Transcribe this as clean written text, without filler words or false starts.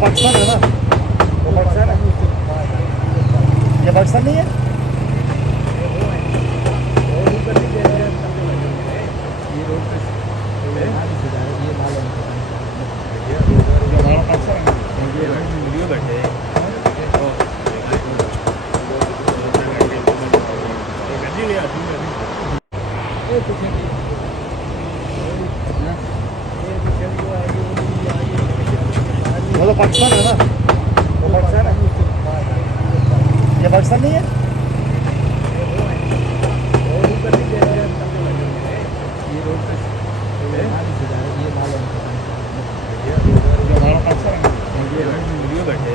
पाकिस्तान है ना, वो पाकिस्तान है, ये पाकिस्तान नहीं है। ये रोड पे ये माल है हमारा पाकिस्तान है। ये वीडियो बैठे वो तो पाकिस्तान है ना, वो पाकिस्तान है, ये पाकिस्तान नहीं है। ये रोड पे ये माल है हमारा पाकिस्तान है। ये वीडियो बैठे